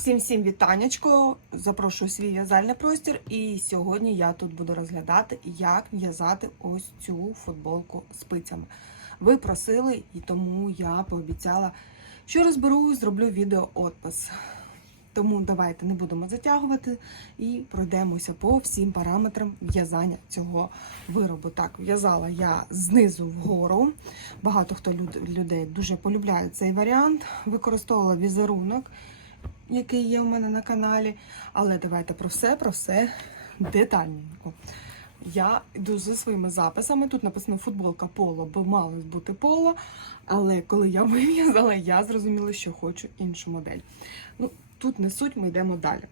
Всім всім вітанечко. Запрошую свій в'язальний простір. І сьогодні я тут буду розглядати, як в'язати ось цю футболку спицями. Ви просили, і тому я пообіцяла, що розберу і зроблю відео отпис. Тому давайте не будемо затягувати і пройдемося по всім параметрам в'язання цього виробу. Так, в'язала я знизу вгору. Багато хто людей дуже полюбляє цей варіант. Використовувала візерунок, який є у мене на каналі. Але давайте про все, про все детальненько. Я йду зі своїми записами. Тут написано футболка поло, бо мало бути поло. Але коли я вив'язала, я зрозуміла, що хочу іншу модель. Ну, тут не суть, ми йдемо далі.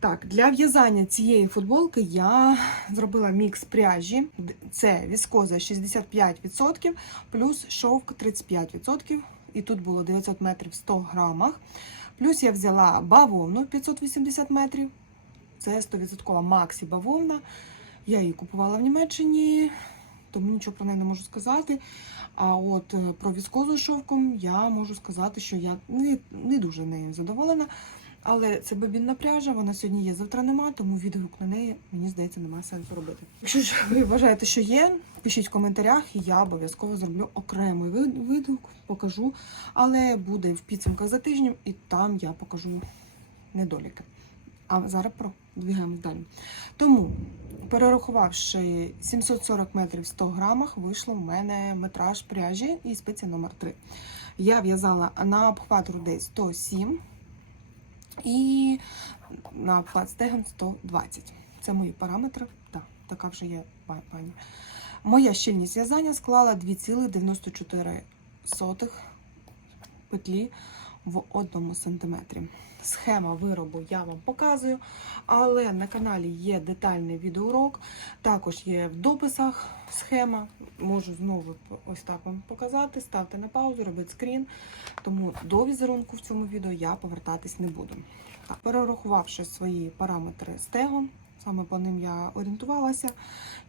Так, для в'язання цієї футболки я зробила мікс пряжі. Це віскоза 65% плюс шовк 35%. І тут було 900 метрів в 100 грамах. Плюс я взяла бавовну 580 метрів. Це 100% Максі бавовна. Я її купувала в Німеччині, тому нічого про неї не можу сказати. А от е, про віскозу шовком я можу сказати, що я не, не дуже нею задоволена. Але це бобінна пряжа, вона сьогодні є, завтра нема, тому відгук на неї, мені здається, немає сенсу робити. Якщо ж ви вважаєте, що є, пишіть в коментарях, і я обов'язково зроблю окремий відгук, покажу. Але буде в підсумках за тиждень, і там я покажу недоліки. А зараз продвигаємось далі. Тому, перерахувавши 740 метрів в 100 грамах, вийшло в мене метраж пряжі і спиці номер 3. Я в'язала на обхват грудей 107 і на стегон 120. Це мої параметри. Так, така вже є пані. Моя щільність в'язання склала 2,94 петлі в одному сантиметрі. Схема виробу я вам показую, але на каналі є детальний відеоурок. Також є в дописах схема. Можу знову ось так вам показати. Ставте на паузу, робіть скрін. Тому до візерунку в цьому відео я повертатись не буду. Перерахувавши свої параметри стегон, саме по ним я орієнтувалася,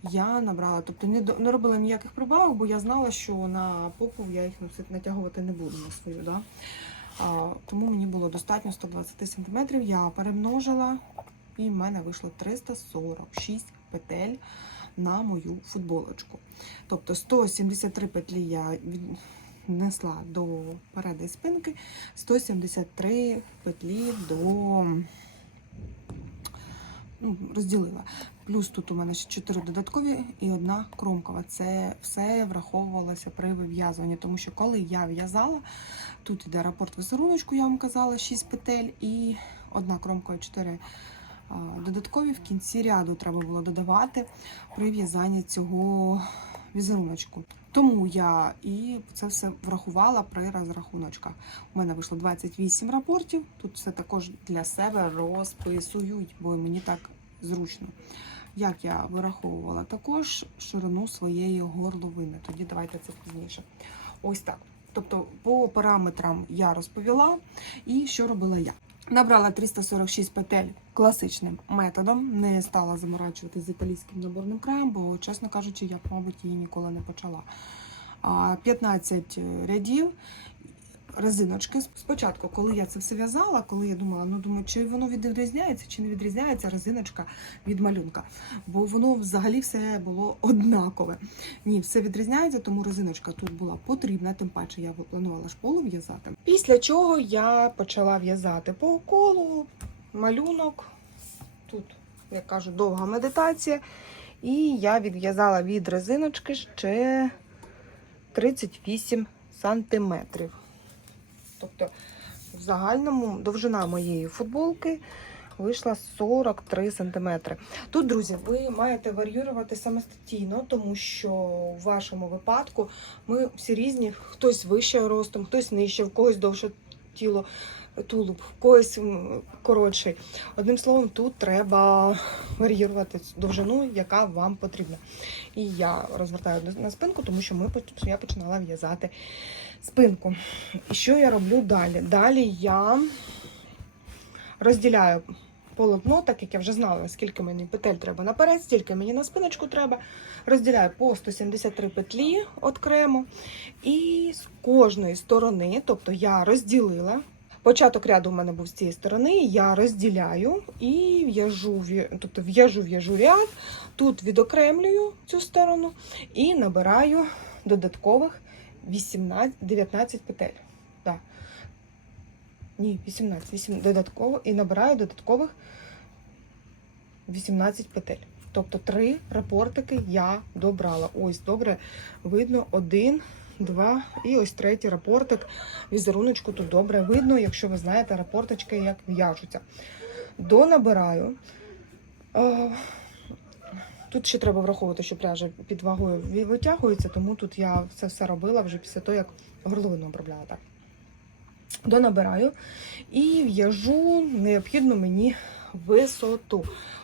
я набрала, тобто не, не робила ніяких прибавок, бо я знала, що на попу я їх натягувати не буду на свою. Да? Тому мені було достатньо 120 см. Я перемножила, і в мене вийшло 346 петель на мою футболочку. Тобто 173 петлі я віднесла до переди спинки, 173 петлі до ну, розділила. Плюс тут у мене ще 4 додаткові і одна кромкова. Це все враховувалося при вив'язуванні, тому що коли я в'язала, тут іде рапорт візеруночку, я вам казала, 6 петель і одна кромкова, 4 додаткові. В кінці ряду треба було додавати при в'язанні цього візеруночку. Тому я і це все врахувала при розрахуночках. У мене вийшло 28 рапортів. Тут все також для себе розписують, бо мені так зручно. Як я вираховувала також ширину своєї горловини. Тоді давайте це пізніше. Ось так. Тобто, по параметрам я розповіла, і що робила я. Набрала 346 петель класичним методом, не стала заморачувати з італійським наборним краєм, бо, чесно кажучи, я мабуть, її ніколи не почала. 15 рядів, резиночки. Спочатку, коли я це все в'язала, коли я думала, ну думаю, чи воно відрізняється, чи не відрізняється резиночка від малюнка. Бо воно взагалі все було однакове. Ні, все відрізняється, тому резиночка тут була потрібна, тим паче я планувала шполу в'язати. Після чого я почала в'язати по колу, малюнок. Тут, як кажу, довга медитація. І я відв'язала від резиночки ще 38 сантиметрів. Тобто, в загальному довжина моєї футболки вийшла 43 сантиметри. Тут, друзі, ви маєте варіювати самостійно, тому що в вашому випадку ми всі різні, хтось вище ростом, хтось нижче, в когось довше тіло, тулуб, в когось коротший. Одним словом, тут треба варіювати довжину, яка вам потрібна. І я розвертаю на спинку, тому що ми я починала в'язати спинку. І що я роблю далі? Далі я розділяю полотно, так як я вже знала, скільки мені петель треба наперед, стільки мені на спиночку треба. Розділяю по 173 петлі окремо. І з кожної сторони, тобто я розділила Початок ряду у мене був з цієї сторони, я розділяю і в'яжу, тобто в'яжу, в'яжу ряд, тут відокремлюю цю сторону і набираю додаткових 18, 19 петель. Да. Ні, 18, 8 додатково і набираю додаткових 18 петель. Тобто три рапортики я добрала. Ось добре видно один, два і ось третій рапортик. Візеруночку тут добре видно, якщо ви знаєте рапорточки, як в'яжуться. Донабираю. Тут ще треба враховувати, що пряжа під вагою витягується, тому тут я це все робила вже після того, як горловину обробляла так. Донабираю і в'яжу необхідну мені висоту.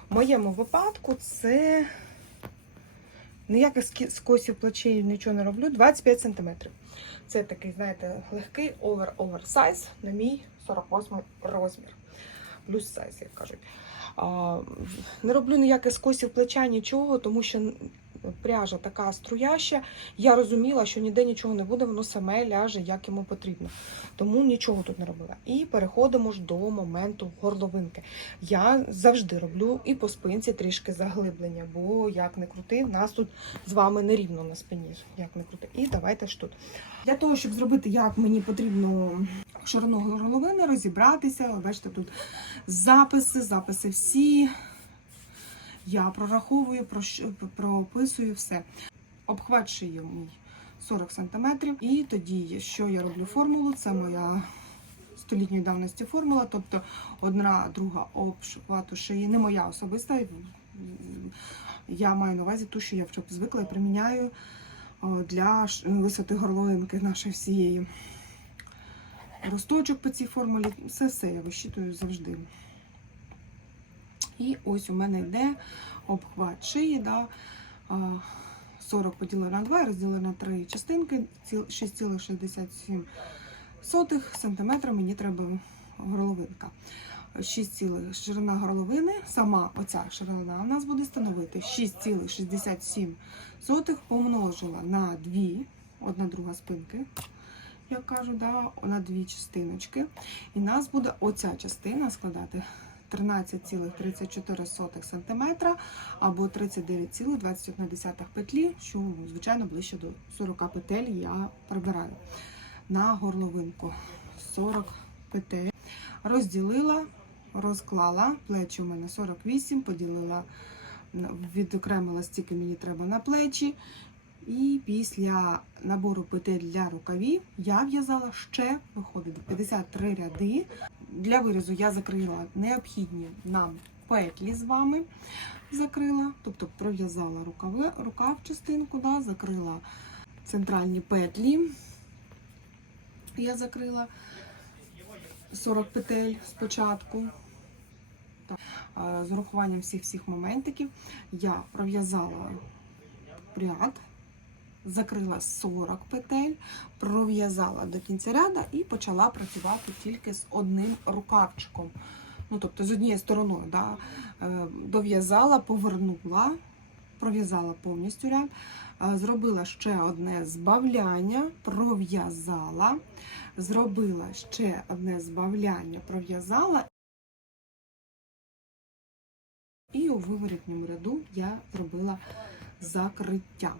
В моєму випадку це ніяких скосів плечей нічого не роблю. 25 см. Це такий, знаєте, легкий овер-оверсайз на мій 48 розмір. Плюс сайз, як кажуть. Не роблю ніяких скосів плеча, нічого, тому що пряжа така струяща. Я розуміла, що ніде нічого не буде, воно саме ляже, як йому потрібно. Тому нічого тут не робила. І переходимо ж до моменту горловинки. Я завжди роблю і по спинці трішки заглиблення, бо як не крути, нас тут з вами нерівно на спині. Як не крути. І давайте ж тут. Для того, щоб зробити, як мені потрібно ширину горловини, розібратися. Бачите, тут записи, записи всі. Я прораховую, прописую все. Обхват мій 40 см. І тоді, що я роблю формулу, це моя столітньої давності формула, тобто одна друга обхвату шиї, не моя особиста. Я маю на увазі ту, що я вже звикла і приміняю для висоти горловинки нашої всієї. Росточок по цій формулі, все все я вищитую завжди. І ось у мене йде обхват шиї, да, 40 поділено на 2, розділено на 3 частинки, 6,67 см мені треба горловинка. 6, ширина горловини, сама оця ширина у нас буде становити 6,67 помножила на 2, одна друга спинки, як кажуть, да, на дві частиночки. І нас буде оця частина складати 13,34 см або 39,21 петлі, що, звичайно, ближче до 40 петель я прибираю на горловинку. 40 петель. Розділила, розклала, плечі у мене 48, поділила, відокремила стільки мені треба на плечі. І після набору петель для рукавів я в'язала ще, виходить, 53 ряди. Для вирізу я закрила необхідні нам петлі з вами. Закрила, тобто пров'язала рукави, рукав частинку, да, закрила центральні петлі. Я закрила 40 петель спочатку. З урахуванням всіх всіх моментиків я пров'язала ряд, закрила 40 петель, пров'язала до кінця ряда і почала працювати тільки з одним рукавчиком. Ну, тобто з однією стороною, да, е, дов'язала, повернула, пров'язала повністю ряд, е, зробила ще одне збавляння, пров'язала, зробила ще одне збавляння, пров'язала. І у виворітньому ряду я зробила закриття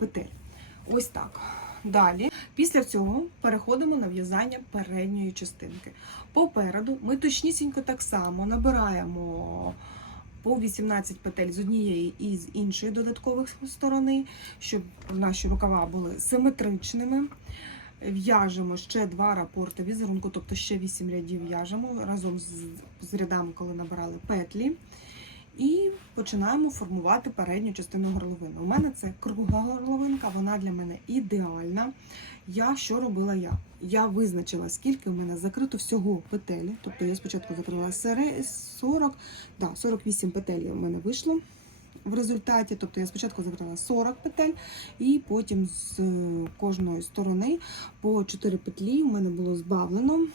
петель. Ось так. Далі, після цього переходимо на в'язання передньої частинки. Попереду ми точнісінько так само набираємо по 18 петель з однієї і з іншої додаткових сторони, щоб наші рукава були симетричними. В'яжемо ще два рапорти візерунку, тобто ще 8 рядів в'яжемо разом з, рядами, коли набирали петлі. І починаємо формувати передню частину горловини. У мене це кругла горловинка, вона для мене ідеальна. Я що робила я? Я визначила, скільки в мене закрито всього петелі. Тобто я спочатку закрила 40, да, 48 петель у мене вийшло в результаті. Тобто я спочатку закрила 40 петель, і потім з е, кожної сторони по 4 петлі у мене було збавлено.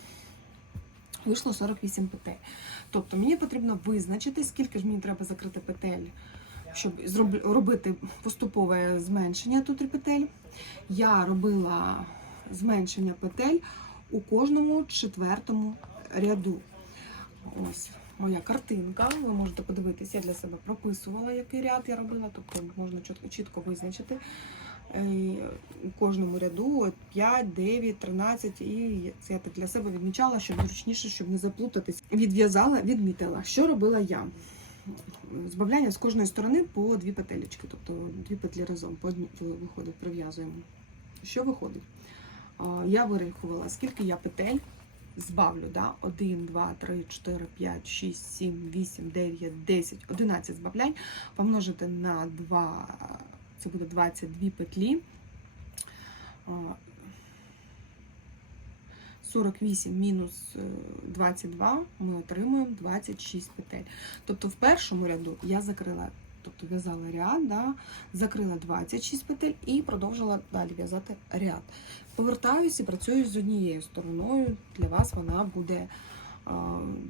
Вийшло 48 петель. Тобто мені потрібно визначити, скільки ж мені треба закрити петель, щоб робити поступове зменшення тут петель. Я робила зменшення петель у кожному четвертому ряду. Ось моя картинка. Ви можете подивитися, я для себе прописувала, який ряд я робила, тобто можна чітко, чітко визначити. Е, У кожному ряду от 5, 9, 13, і це я так для себе відмічала, щоб зручніше, щоб не заплутатись. Відв'язала, відмітила. Що робила я? Збавляння з кожної сторони по дві петелечки, тобто дві петлі разом, по виходить, прив'язуємо. Що виходить? Я вирахувала, скільки я петель збавлю. Да? 1, 2, 3, 4, 5, 6, 7, 8, 9, 10, 11 збавлянь. Помножити на 2, це буде 22 петлі. 48 мінус е, 22 ми отримуємо 26 петель. Тобто в першому ряду я закрила, тобто в'язала ряд, да, закрила 26 петель і продовжила далі в'язати ряд. Повертаюся і працюю з однією стороною. Для вас вона буде е,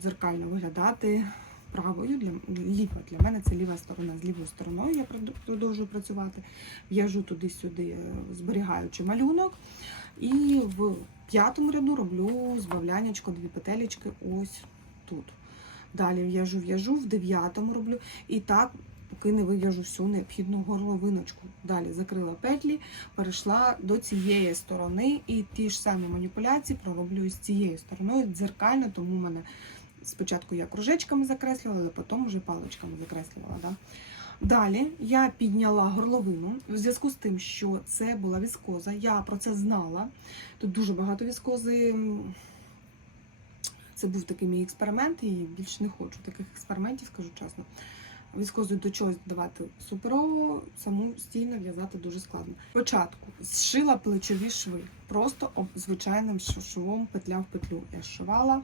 дзеркально виглядати правою. Для, ліва. Для мене це ліва сторона. З лівою стороною я продовжую працювати. В'яжу туди-сюди, е, зберігаючи малюнок. І в п'ятому ряду роблю збавляннячко, дві петелечки ось тут. Далі в'яжу, в'яжу, в дев'ятому роблю. І так, поки не вив'яжу всю необхідну горловиночку. Далі закрила петлі, перейшла до цієї сторони і ті ж самі маніпуляції пророблю з цією стороною дзеркально, тому в мене спочатку я кружечками закреслювала, але потім вже паличками закреслювала. Да? Далі я підняла горловину в зв'язку з тим, що це була віскоза. Я про це знала. Тут дуже багато віскози. Це був такий мій експеримент, і більше не хочу таких експериментів, скажу чесно. Віскозу до чогось додавати суперово, самостійно в'язати дуже складно. Спочатку зшила плечові шви, просто звичайним швом петля в петлю. Я зшивала,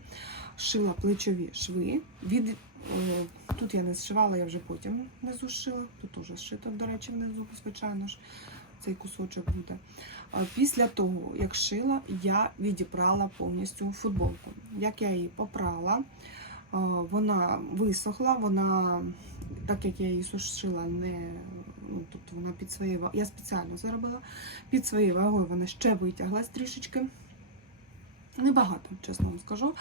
шила плечові шви. Від, е, тут я не зшивала, я вже потім внизу шила. Тут теж зшито, до речі, внизу, звичайно ж, цей кусочок буде. Після того, як шила, я відібрала повністю футболку. Як я її попрала, вона висохла, вона, так як я її сушила, не ну, тобто вона під своєю я спеціально це робила, під своєю вагою вона ще витяглась трішечки. Небагато, чесно вам скажу,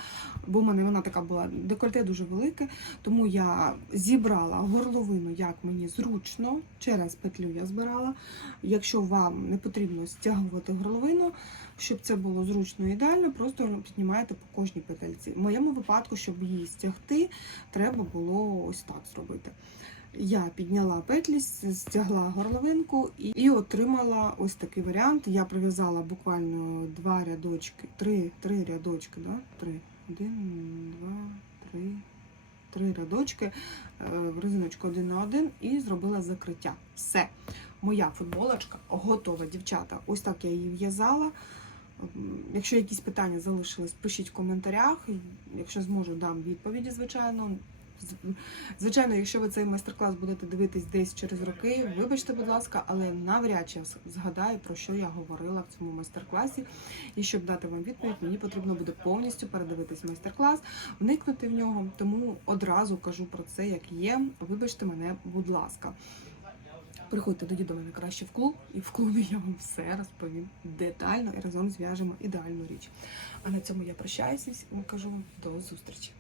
бо в мене вона така була декольте дуже велике, тому я зібрала горловину, як мені зручно, через петлю я збирала. Якщо вам не потрібно стягувати горловину, щоб це було зручно і ідеально, просто піднімаєте по кожній петельці. В моєму випадку, щоб її стягти, треба було ось так зробити. Я підняла петлі, стягла горловинку і, і отримала ось такий варіант. Я пров'язала буквально два рядочки, три, три рядочки, да? три. Один, два, три, три рядочки е, в резиночку один на один і зробила закриття. Все. Моя футболочка готова, дівчата. Ось так я її в'язала. Якщо якісь питання залишились, пишіть в коментарях. Якщо зможу, дам відповіді, звичайно. Звичайно, якщо ви цей майстер-клас будете дивитись десь через роки, вибачте, будь ласка, але навряд чи згадаю, про що я говорила в цьому майстер-класі. І щоб дати вам відповідь, мені потрібно буде повністю передивитись майстер-клас, вникнути в нього. Тому одразу кажу про це, як є. Вибачте мене, будь ласка. Приходьте тоді до мене краще в клуб, і в клубі я вам все розповім детально і разом зв'яжемо ідеальну річ. А на цьому я прощаюся і кажу до зустрічі.